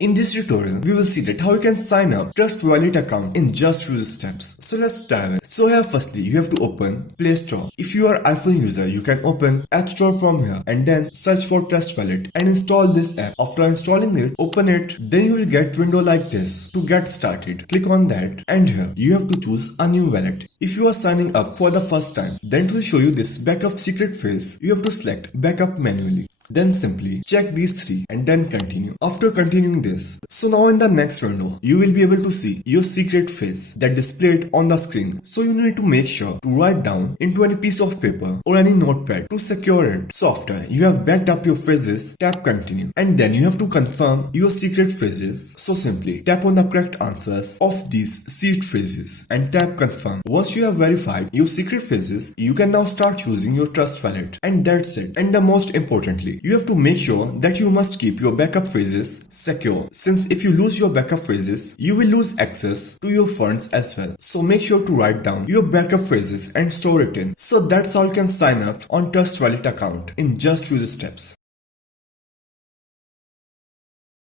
In this tutorial, we will see that how you can sign up Trust Wallet account in just few steps. So let's dive in. So here firstly, you have to open Play Store. If you are iPhone user, you can open App Store from here and then search for Trust Wallet and install this app. After installing it, open it, then you will get window like this. To get started, click on that and here you have to choose a new wallet. If you are signing up for the first time, then it will show you this backup secret phrase. You have to select backup manually. Then simply check these three and then continue. After continuing this, so now in the next window, you will be able to see your secret phrase that displayed on the screen. So you need to make sure to write down into any piece of paper or any notepad to secure it. So after you have backed up your phrases, tap continue. And then you have to confirm your secret phrases. So simply tap on the correct answers of these seed phrases and tap confirm. Once you have verified your secret phrases, you can now start using your Trust Wallet. And that's it. And the most importantly, you have to make sure that you must keep your backup phrases secure, since if you lose your backup phrases, you will lose access to your funds as well. So make sure to write down your backup phrases and store it in. So that's how you can sign up on Trust Wallet account in just few steps.